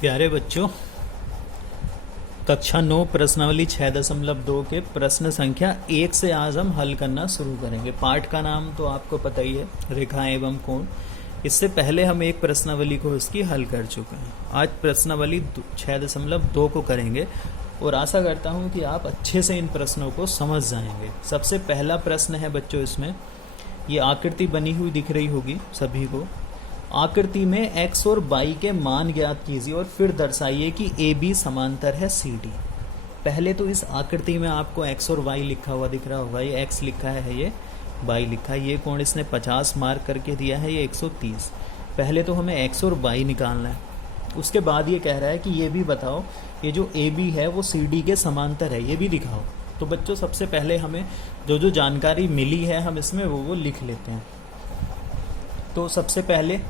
प्यारे बच्चों, कक्षा 9 प्रश्नावली 6.2 के प्रश्न संख्या 1 से आज हम हल करना शुरू करेंगे। पाठ का नाम तो आपको पता ही है, रेखा एवं कोण। इससे पहले हम एक प्रश्नावली को इसकी हल कर चुके हैं। आज प्रश्नावली 6.2 को करेंगे और आशा करता हूं कि आप अच्छे से इन प्रश्नों को समझ जाएंगे। सबसे पहला प्रश्न है बच्चों, इसमें ये आकृति बनी हुई दिख रही होगी सभी को। आकृति में x और y के मान ज्ञात कीजिए और फिर दर्शाइए कि AB समांतर है CD। पहले तो इस आकृति में आपको x और y लिखा हुआ दिख रहा होगा। ये x लिखा है, ये y लिखा है। ये कोण इसने 50 मार्क करके दिया है, ये 130। पहले तो हमें x और y निकालना है। उसके बाद ये कह रहा है कि ये भी बताओ ये जो AB है वो CD के समांतर है, ये भी दिखाओ। तो बच्चों सबसे पहले हमें जो जानकारी मिली है हम इसमें वो लिख लेते हैं। तो सबसे पहले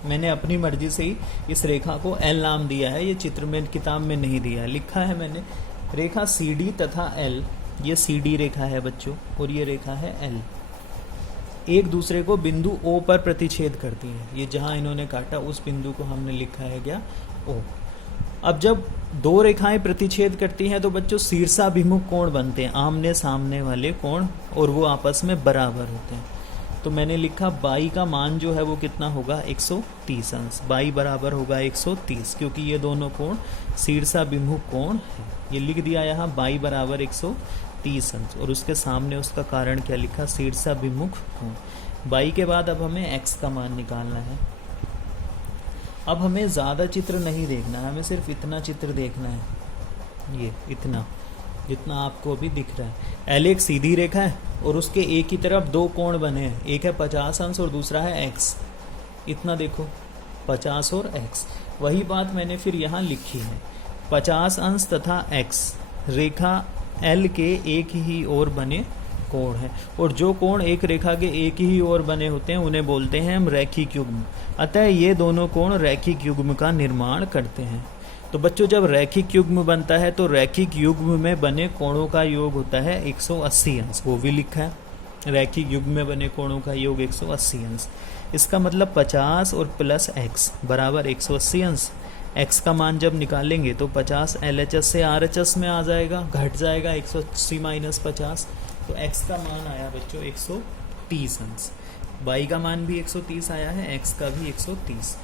मैंने अपनी मर्जी से ही इस रेखा को L नाम दिया है। ये चित्र में किताब में नहीं दिया है, लिखा है मैंने रेखा CD तथा L। ये CD रेखा है बच्चों और ये रेखा है L। एक दूसरे को बिंदु O पर प्रतिच्छेद करती है। ये जहां इन्होंने काटा उस बिंदु को हमने लिखा है क्या, O। अब जब दो रेखाएं प्रतिच्छेद करती हैं तो बच्चों शीर्षाभिमुख कोण बनते हैं, आमने सामने वाले कोण, और वो आपस में बराबर होते हैं। तो मैंने लिखा y का मान जो है वो कितना होगा, 130 अंश। y बराबर होगा 130, क्योंकि ये दोनों कोण शीर्षाभिमुख कोण है। ये लिख दिया यहाँ y बराबर 130 अंश, और उसके सामने उसका कारण क्या लिखा, शीर्षाभिमुख कोण। y के बाद अब हमें x का मान निकालना है। अब हमें ज़्यादा चित्र नहीं देखना है, हमें सिर्फ इतना चित्र देखना है, ये इतना जितना आपको अभी दिख रहा है। L एक सीधी रेखा है और उसके एक ही तरफ दो कोण बने हैं, एक है 50 अंश और दूसरा है x। इतना देखो, 50 और x। वही बात मैंने फिर यहाँ लिखी है, 50 अंश तथा x रेखा L के एक ही ओर बने कोण है, और जो कोण एक रेखा के एक ही ओर बने होते हैं उन्हें बोलते हैं हम रैखिक युग्म। अतः ये दोनों कोण रैखिक युग्म का निर्माण करते हैं। तो बच्चों जब रैखिक युग्म बनता है तो रैखिक युग्म में बने कोणों का योग होता है 180 अंश। वो भी लिखा है, रैखिक युग्म में बने कोणों का योग 180 अंश। इसका मतलब 50 और प्लस x बराबर 180 अंश। x का मान जब निकालेंगे तो 50 LHS से RHS में आ जाएगा, घट जाएगा 180 माइनस 50। तो x का मान आया बच्चों 130 अंश। y का मान भी 130 आया है, x का भी 130।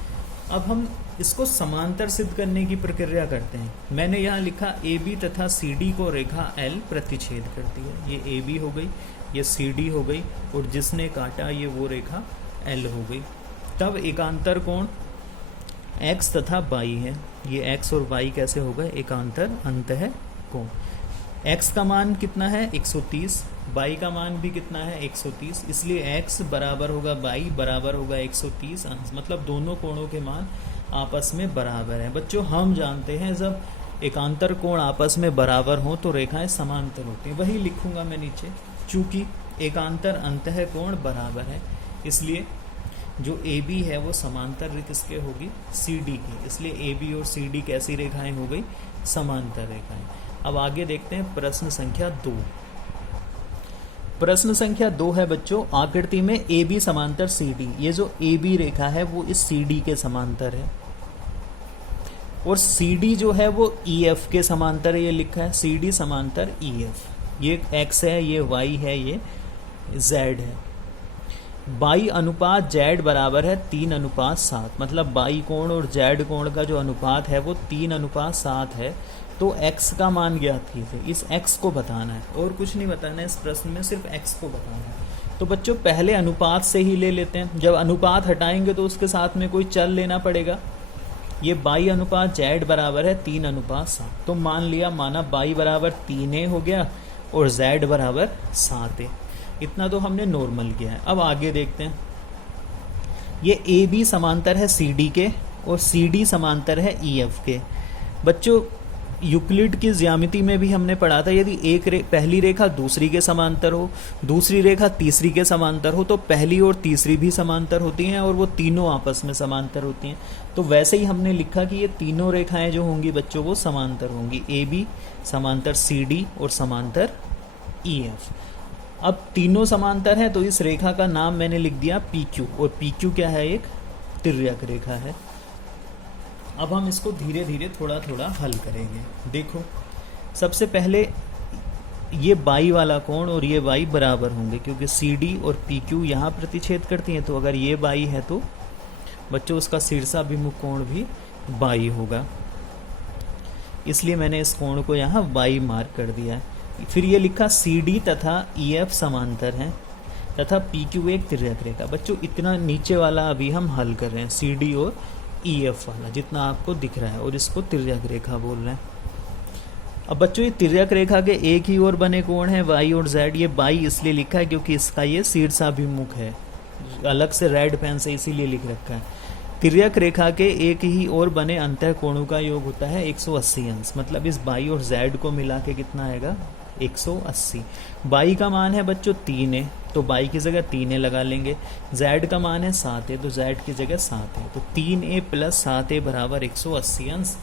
अब हम इसको समांतर सिद्ध करने की प्रक्रिया करते हैं। मैंने यहाँ लिखा AB तथा CD को रेखा L प्रतिच्छेद करती है। ये AB हो गई, ये CD हो गई, और जिसने काटा ये वो रेखा L हो गई। तब एकांतर कोण x तथा y है। ये x और y कैसे हो गए, एकांतर अंतः कोण। x का मान कितना है 130, y का मान भी कितना है 130, इसलिए x बराबर होगा y बराबर होगा 130 अंश। मतलब दोनों कोणों के मान आपस में बराबर हैं। बच्चों हम जानते हैं जब एकांतर कोण आपस में बराबर हों तो रेखाएं समांतर होती हैं। वही लिखूंगा मैं नीचे, चूंकि एकांतर अंतः कोण बराबर है इसलिए जो AB है वो समांतर किसके होगी, CD की। इसलिए AB और CD कैसी रेखाएं हो गई, समांतर रेखाएं। अब आगे देखते हैं प्रश्न संख्या 2। प्रश्न संख्या 2 है बच्चों, आकृति में AB समांतर CD। ये जो AB रेखा है वो इस CD के समांतर है, और CD जो है वो EF के समांतर है। ये लिखा है CD समांतर EF। ये X है, ये Y है, ये Z है। y अनुपात z बराबर है 3:7। मतलब y कोण और z कोण का जो अनुपात है वो 3:7 है। तो x का मान ज्ञात कीजिए। इस x को बताना है और कुछ नहीं बताना है इस प्रश्न में, सिर्फ x को बताना है। तो बच्चों पहले अनुपात से ही ले लेते हैं। जब अनुपात हटाएंगे तो उसके साथ में कोई चल लेना पड़ेगा। ये y अनुपात z बराबर है 3:7। तो मान लिया, माना y बराबर 3a हो गया और z बराबर 7a। इतना तो हमने नॉर्मल किया है। अब आगे देखते हैं। ये AB समांतर है CD के और CD समांतर है EF के। बच्चों यूक्लिड की ज्यामिति में भी हमने पढ़ा था, यदि पहली रेखा दूसरी के समांतर हो, दूसरी रेखा तीसरी के समांतर हो, तो पहली और तीसरी भी समांतर होती हैं और वो तीनों आपस में समांतर होती हैं। तो वैसे ही हमने लिखा कि ये तीनों रेखाएं जो होंगी बच्चों वो समांतर होंगी, AB समांतर CD और समांतर EF। अब तीनों समांतर है तो इस रेखा का नाम मैंने लिख दिया PQ, और PQ क्या है, एक तिर्यक रेखा है। अब हम इसको धीरे धीरे थोड़ा थोड़ा हल करेंगे। देखो, सबसे पहले ये बाई वाला कोण और ये बाई बराबर होंगे, क्योंकि सी डी और पी क्यू यहाँ प्रतिच्छेद करती हैं। तो अगर ये बाई है तो बच्चों उसका शीर्षाभिमुख कोण भी बाई होगा, इसलिए मैंने इस कोण को यहाँ बाई मार्क कर दिया है। फिर ये लिखा सी डी तथा ई एफ समांतर हैं तथा पी क्यू एक तिर्यक रेखा। बच्चों इतना नीचे वाला अभी हम हल कर रहे हैं, सी डी और ई एफ वाला जितना आपको दिख रहा है, और इसको तिर्यक रेखा बोल रहे हैं। अब बच्चों ये तिर्यक रेखा के एक ही ओर बने कोण है वाई और जेड। ये बाई इसलिए लिखा है क्योंकि इसका ये शीर्षाभिमुख है, अलग से रेड पेन से इसीलिए लिख रखा है। तिर्यक रेखा के एक ही ओर बने अंतः कोणों का योग होता है 180 अंश, मतलब इस बाई और जेड को मिला के कितना आएगा 180। बाई का मान है बच्चों 3 है, तो बाई की जगह 3a लगा लेंगे। जेड का मान है 7 है, तो जेड की जगह 7 है। तो 3a प्लस 7a बराबर 180 अंश।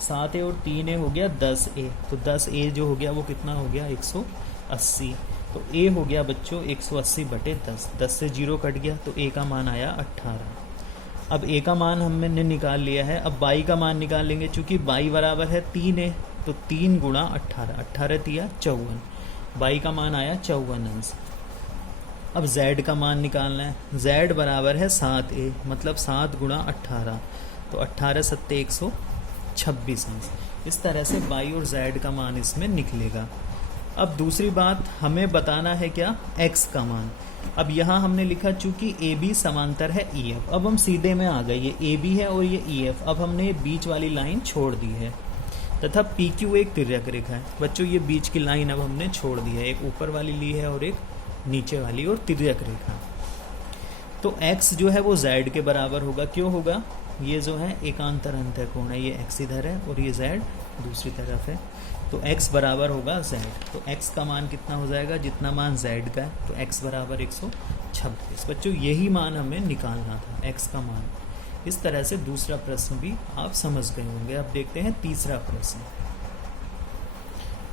7a और 3a हो गया 10a, तो 10a जो हो गया वो कितना हो गया 180। तो a हो गया बच्चों 180/10, 10 से 0 कट गया, तो a का मान आया 18। अब a का मान हमने निकाल लिया है। अब बाई का मान निकाल लेंगे, चूंकि बाई बराबर है 3a, तो 3 गुणा 18, 18 तिया 54, बाई का मान आया 54 अंश। अब z का मान निकालना है, z बराबर है 7a, मतलब 7 गुणा 18, तो 18 सत्ते 126 अंश। इस तरह से बाई और z का मान इसमें निकलेगा। अब दूसरी बात हमें बताना है क्या, x का मान। अब यहाँ हमने लिखा चूंकि ए बी समांतर है ई एफ। अब हम सीधे में आ गए, ये ए बी है और ये ई एफ। अब हमने बीच वाली लाइन छोड़ दी है तथा पी क्यू एक तिर्यक रेखा है। बच्चों ये बीच की लाइन अब हमने छोड़ दी है, एक ऊपर वाली ली है और एक नीचे वाली, और तिर्यक रेखा। तो x जो है वो z के बराबर होगा। क्यों होगा, ये जो है एकांतर अंतः कोण है, ये x इधर है और ये z दूसरी तरफ है, तो x बराबर होगा z। तो x का मान कितना हो जाएगा, जितना मान z का है, तो x बराबर 126। बच्चों यही मान हमें निकालना था, x का मान। इस तरह से दूसरा प्रश्न भी आप समझ गए होंगे। अब देखते हैं तीसरा प्रश्न।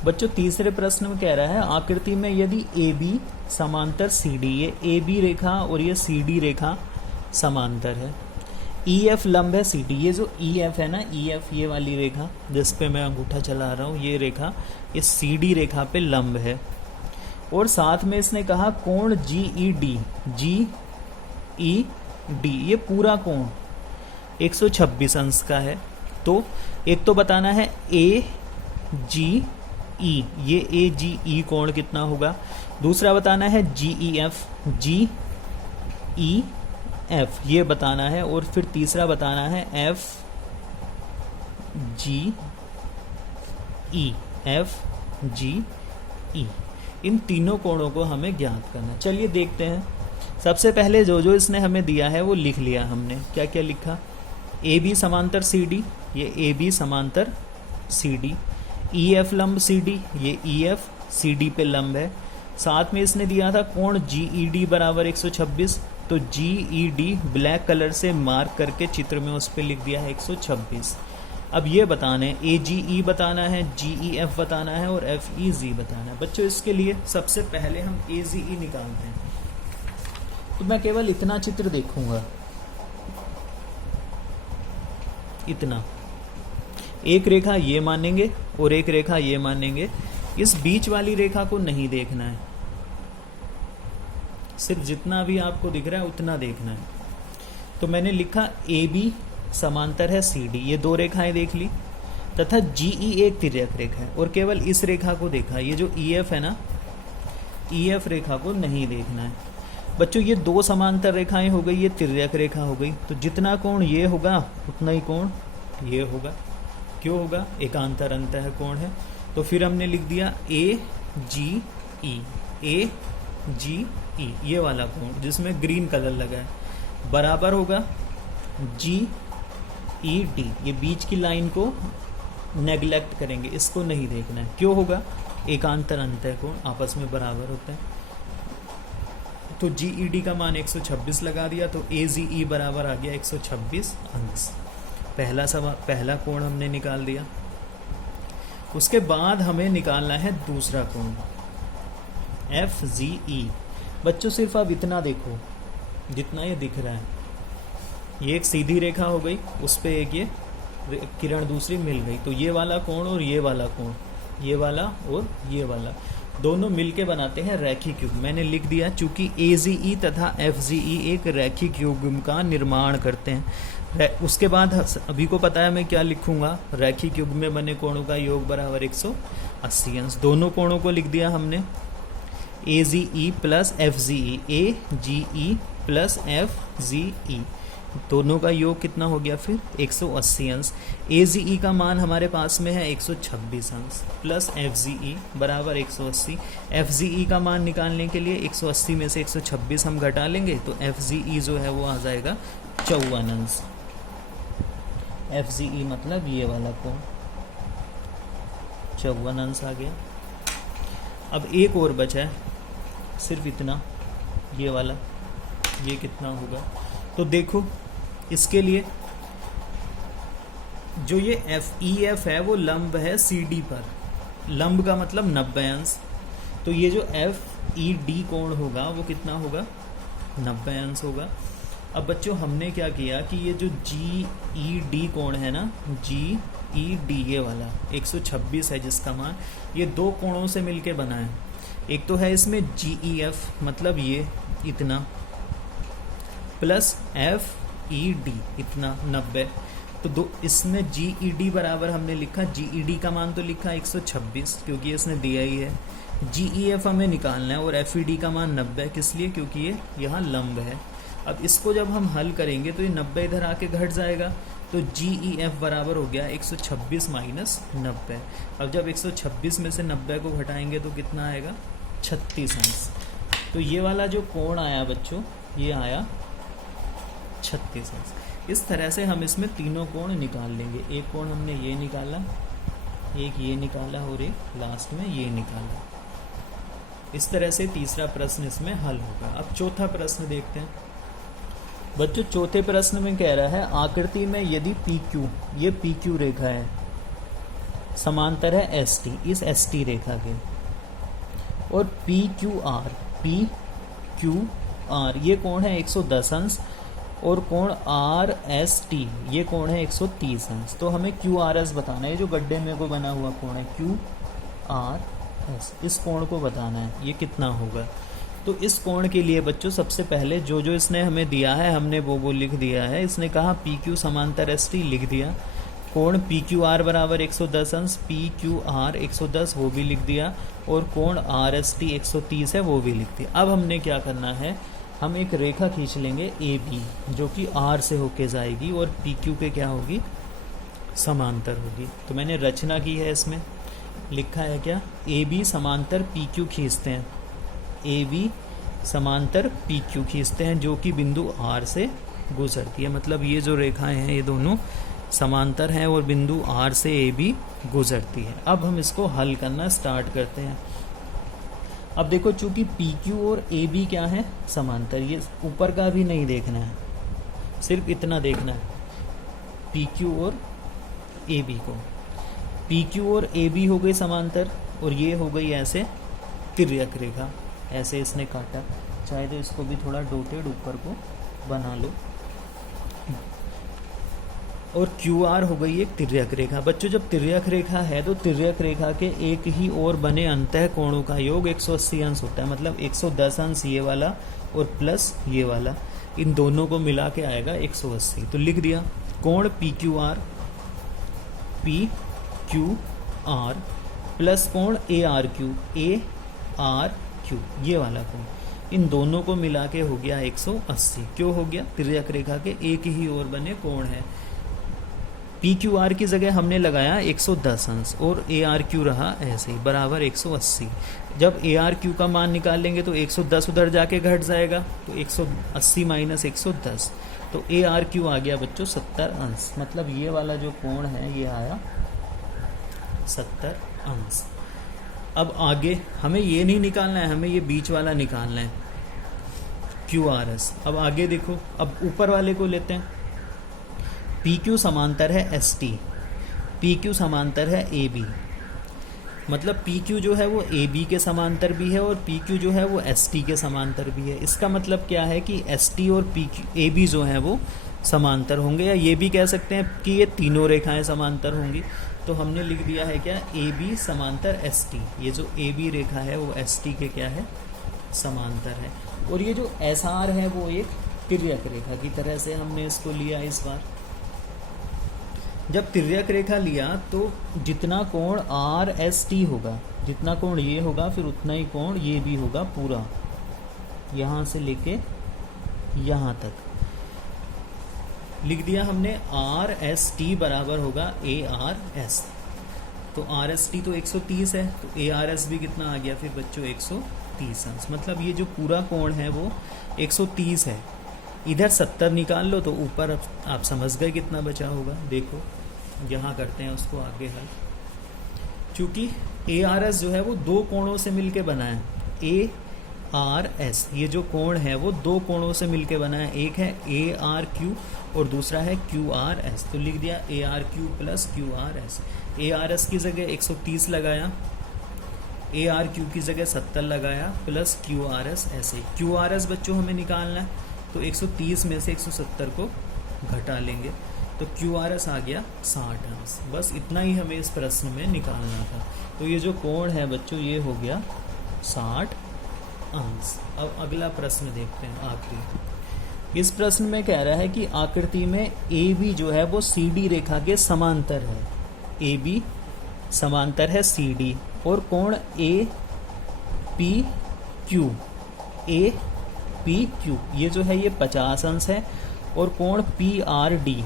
बच्चों तीसरे प्रश्न में कह रहा है, आकृति में यदि ए बी समांतर सी डी, ये ए बी रेखा और ये सी डी रेखा समांतर है, ई एफ लंब है सी डी। ये जो ई एफ है ना, ई एफ ये वाली रेखा जिस पे मैं अंगूठा चला रहा हूँ, ये रेखा इस सी डी रेखा पे लंब है, और साथ में इसने कहा कोण जी ई डी, जी ई डी ये पूरा कोण 126 अंश का है। तो एक तो बताना है ए जी ई, ये ए जी ई कोण कितना होगा। दूसरा बताना है जी ई एफ, जी ई एफ ये बताना है, और फिर तीसरा बताना है एफ जी ई, एफ जी ई। इन तीनों कोणों को हमें ज्ञात करना। चलिए देखते हैं। सबसे पहले जो इसने हमें दिया है वो लिख लिया हमने। क्या क्या लिखा, ए बी समांतर सी डी, ये ए बी समांतर सी डी। ई एफ लंब सी डी, ये ई एफ सी डी पे लंब है। साथ में इसने दिया था कोण जी ई डी बराबर 126, तो जी ई डी ब्लैक कलर से मार्क करके चित्र में उस पर लिख दिया है 126। अब ये बताना है, ए जी ई बताना है, जी ई एफ बताना है और एफ ई जी बताना है। बच्चों इसके लिए सबसे पहले हम ए जी ई निकालते हैं। तो मैं केवल इतना चित्र देखूंगा, इतना। एक रेखा ये मानेंगे और एक रेखा ये मानेंगे। इस बीच वाली रेखा को नहीं देखना है, सिर्फ जितना भी आपको दिख रहा है उतना देखना है। तो मैंने लिखा ए बी समांतर है सी डी, ये दो रेखाएं देख ली, तथा जी ई एक तिर्यक रेखा है, और केवल इस रेखा को देखा। ये जो ई एफ है ना, ई एफ रेखा को नहीं देखना है। बच्चों ये दो समांतर रेखाएं हो गई, ये तिर्यक रेखा हो गई, तो जितना कोण ये होगा उतना ही कोण ये होगा। क्यों होगा, एकांतर अंतः कोण है। तो फिर हमने लिख दिया ए जी ई, ए जी ई ये वाला कोण जिसमें ग्रीन कलर लगा है, बराबर होगा जी ई डी। ये बीच की लाइन को नेग्लेक्ट करेंगे, इसको नहीं देखना है। क्यों होगा, एकांतर अंतः कोण आपस में बराबर होते हैं। तो जी ई डी का मान 126 लगा दिया, तो ए जी ई बराबर आ गया 126 अंश। पहला कोण हमने निकाल दिया। उसके बाद हमें निकालना है दूसरा कोण एफ जी ई। बच्चों सिर्फ अब इतना देखो जितना ये दिख रहा है, ये एक सीधी रेखा हो गई, उस पे एक ये किरण दूसरी मिल गई, तो ये वाला कोण और ये वाला कोण, ये वाला और ये वाला दोनों मिलके बनाते हैं रैखिक युग्म। मैंने लिख दिया, चूंकि AGE तथा FGE एक रैखिक युग्म का निर्माण करते हैं। उसके बाद अभी को पता है मैं क्या लिखूंगा, रैखिक युग्म में बने कोणों का योग बराबर 180 अंश। दोनों कोणों को लिख दिया हमने, AGE plus FGE, AGE plus FGE, दोनों का योग कितना हो गया फिर 180 अंश। AGE का मान हमारे पास में है 126 अंश प्लस FGE बराबर 180। FGE का मान निकालने के लिए 180 में से 126 हम घटा लेंगे, तो FGE जो है वो आ जाएगा 54 अंश। FGE मतलब ये वाला कोण 54 अंश आ गया। अब एक और बचा है सिर्फ इतना, ये वाला, ये कितना होगा, तो देखो इसके लिए जो ये FEF है वो लंब है CD पर, लंब का मतलब 90 अंश, तो ये जो FED कोण होगा वो कितना होगा 90 अंश होगा। अब बच्चों हमने क्या किया कि ये जो GED कोण है ना, GED ये वाला 126 है जिसका मान, ये दो कोणों से मिलके बना है। एक तो है इसमें GEF मतलब ये इतना, प्लस FED इतना 90, तो दो इसमें GED बराबर हमने लिखा, GED का मान तो लिखा 126 क्योंकि इसने दिया ही है, GEF हमें निकालना है और FED का मान 90 किस लिए, क्योंकि ये यहाँ लंब है। अब इसको जब हम हल करेंगे तो ये 90 इधर आके घट जाएगा, तो GEF बराबर हो गया 126 माइनस 90। अब जब 126 में से 90 को घटाएंगे तो कितना आएगा 36 अंश। तो ये वाला जो कोण आया बच्चों ये आया 36 अंश। इस तरह से हम इसमें तीनों कोण निकाल लेंगे। एक कोण हमने ये निकाला, एक ये निकाला और एक लास्ट में ये निकाला। इस तरह से तीसरा प्रश्न इसमें हल होगा। अब चौथा प्रश्न देखते हैं बच्चों। चौथे प्रश्न में कह रहा है आकृति में यदि PQ, ये PQ रेखा है, समांतर है ST, इस ST रेखा के, और PQR ये कोण है 110 अंश, और कोण RST ये कोण है 130 अंश। तो हमें QRS बताना है, जो गड्ढे में को बना हुआ कोण है QRS, इस कोण को बताना है ये कितना होगा। तो इस कोण के लिए बच्चों सबसे पहले जो इसने हमें दिया है हमने वो लिख दिया है। इसने कहा PQ समांतर ST लिख दिया, कोण PQR बराबर 110 अंश, PQR 110 वो भी लिख दिया, और कोण RST 130 है वो भी लिख दिया। अब हमने क्या करना है, हम एक रेखा खींच लेंगे AB जो कि R से होके जाएगी और PQ पे क्या होगी समांतर होगी। तो मैंने रचना की है, इसमें लिखा है क्या, AB समांतर PQ खींचते हैं, AB समांतर PQ खींचते हैं जो कि बिंदु R से गुजरती है। मतलब ये जो रेखाएं हैं ये दोनों समांतर हैं और बिंदु R से AB गुजरती है। अब हम इसको हल करना स्टार्ट करते हैं। अब देखो चूंकि PQ और AB क्या है समांतर, ये ऊपर का भी नहीं देखना है, सिर्फ इतना देखना है PQ और AB को। PQ और AB हो गई समांतर और ये हो गई ऐसे तिर्यक रेखा, ऐसे इसने काटा, चाहे तो इसको भी थोड़ा डोटेड ऊपर को बना लो, और QR हो गई एक तिर्यक रेखा। बच्चों जब तिर्यक रेखा है तो तिर्यक रेखा के एक ही ओर बने अंतः कोणों का योग 180 अंश होता है। मतलब 110 अंश ये वाला और प्लस ये वाला, इन दोनों को मिला के आएगा 180। तो लिख दिया कोण PQR प्लस कोण ARQ ये वाला कोण, इन दोनों को मिला के हो गया 180। क्यों हो गया, तिर्यक रेखा के एक ही ओर बने कोण है। PQR की जगह हमने लगाया 110 अंश और ARQ रहा ऐसे ही बराबर 180। जब ARQ का मान निकालेंगे तो 110 उधर जाके घट जाएगा, तो 180 माइनस 110, तो ARQ आ गया बच्चों 70 अंश। मतलब ये वाला जो कोण है ये आया 70 अंश। अब आगे हमें ये नहीं निकालना है, हमें ये बीच वाला निकालना है QRS। अब आगे देखो, अब ऊपर वाले को लेते हैं। PQ समांतर है ST, PQ समांतर है AB। मतलब PQ जो है वो AB के समांतर भी है और PQ जो है वो ST के समांतर भी है। इसका मतलब क्या है कि ST और PQ AB जो है वो समांतर होंगे, या ये भी कह सकते हैं कि ये तीनों रेखाएं समांतर होंगी। तो हमने लिख दिया है क्या, ए बी समांतर एस टी। ये जो ए बी रेखा है वो एस टी के क्या है, समांतर है। और ये जो एस आर है वो एक तिर्यक रेखा की तरह से हमने इसको लिया इस बार। जब तिर्यक रेखा लिया तो जितना कोण आर एस टी होगा, जितना कोण ये होगा फिर उतना ही कोण ये भी होगा पूरा, यहाँ से लेके यहाँ तक लिख दिया हमने। आर एस टी बराबर होगा ए आर एस। तो आर एस टी तो 130 है, तो ए आर एस भी कितना आ गया फिर बच्चों, 130 अंश। मतलब ये जो पूरा कोण है वो 130 है। इधर 70 निकाल लो तो ऊपर आप समझ गए कितना बचा होगा। देखो यहाँ करते हैं उसको आगे हल। क्योंकि ए आर एस जो है वो दो कोणों से मिलके बना है। ए आर एस, ये जो कोण है वो दो कोणों से मिलके बना है। एक है ए आर क्यू और दूसरा है क्यू आर एस। तो लिख दिया A R Q plus Q R S. A R S की जगह 130 लगाया, ए आर क्यू की जगह 70 लगाया, प्लस क्यू आर एस ऐसे। क्यू आर एस बच्चों हमें निकालना है, तो 130 में से 170 को घटा लेंगे, तो क्यू आर एस आ गया 60 अंश। बस इतना ही हमें इस प्रश्न में निकालना था। तो ये जो कोण है बच्चों ये हो गया 60 अंश। अब अगला प्रश्न देखते हैं आखिरी। इस प्रश्न में कह रहा है कि आकृति में ए बी जो है वो सी डी रेखा के समांतर है। ए बी समांतर है सी डी, और कोण A P Q, A P Q ये जो है ये 50 अंश है, और कोण पी आर डी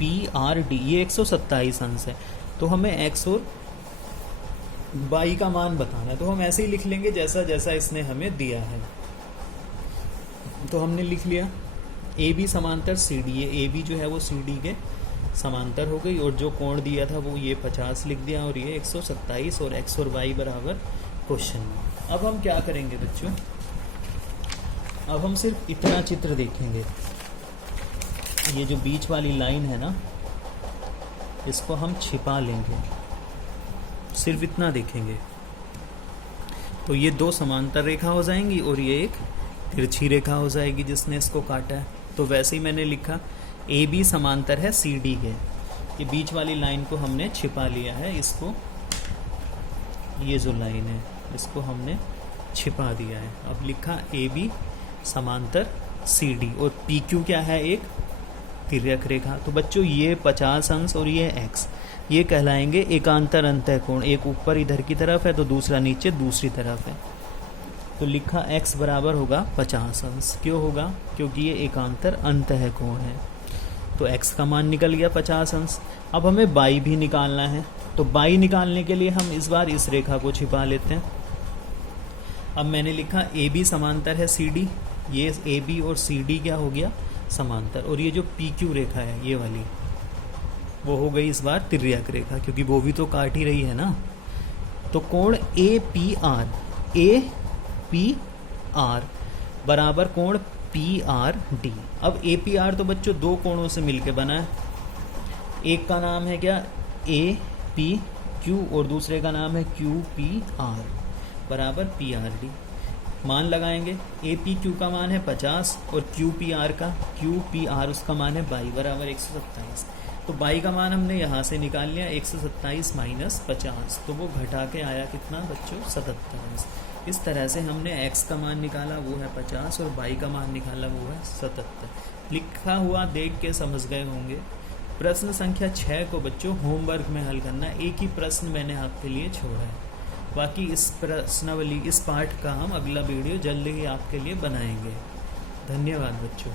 ये 127 अंश है। तो हमें एक्स और बाई का मान बताना है। तो हम ऐसे ही लिख लेंगे जैसा जैसा इसने हमें दिया है। तो हमने लिख लिया ए बी समांतर सी डी, ये ए बी जो है वो सी डी के समांतर हो गई, और जो कोण दिया था वो ये 50 लिख दिया, और ये 127, और एक्स और वाई बराबर क्वेश्चन में। अब हम क्या करेंगे बच्चों, अब हम सिर्फ इतना चित्र देखेंगे। ये जो बीच वाली लाइन है ना, इसको हम छिपा लेंगे, सिर्फ इतना देखेंगे। तो ये दो समांतर रेखा हो जाएंगी और ये एक तिरछी रेखा हो जाएगी जिसने इसको काटा है। तो वैसे ही मैंने लिखा ए बी समांतर है सी डी के। ये बीच वाली लाइन को हमने छिपा लिया है, इसको, ये जो लाइन है इसको हमने छिपा दिया है। अब लिखा ए बी समांतर सी डी, और पी क्यू क्या है, एक तिर्यक रेखा। तो बच्चों ये 50 अंश और ये एक्स, ये कहलाएंगे एकांतर अंतःकोण। एक ऊपर इधर की तरफ है तो दूसरा नीचे दूसरी तरफ है। तो लिखा x बराबर होगा 50 अंश। क्यों होगा, क्योंकि ये एकांतर अंतःकोण है। तो x का मान निकल गया 50 अंश। अब हमें बाई भी निकालना है, तो बाई निकालने के लिए हम इस बार इस रेखा को छिपा लेते हैं। अब मैंने लिखा ए बी समांतर है सी डी, ये ए बी और सी डी क्या हो गया, समांतर। और ये जो पी क्यू रेखा है ये वाली, वो हो गई इस बार तिर्यक रेखा, क्योंकि वो भी तो काट ही रही है ना। तो कोण ए पी आर बराबर कोण पी आर डी। अब ए पी आर तो बच्चों दो कोणों से मिलके बना है। एक का नाम है क्या, ए पी क्यू, और दूसरे का नाम है क्यू पी आर बराबर पी आर डी। मान लगाएंगे, ए पी क्यू का मान है 50 और क्यू पी आर उसका मान है बाई बराबर 127। तो बाई का मान हमने यहाँ से निकाल लिया 127 माइनस 50, तो वो घटा के आया कितना बच्चों, 77। इस तरह से हमने x का मान निकाला वो है 50 और बाई का मान निकाला वो है 77। लिखा हुआ देख के समझ गए होंगे। प्रश्न संख्या 6 को बच्चों होमवर्क में हल करना। एक ही प्रश्न मैंने आपके लिए छोड़ा है, बाकी इस प्रश्नावली, इस पाठ का हम अगला वीडियो जल्दी ही आपके लिए बनाएंगे। धन्यवाद बच्चों।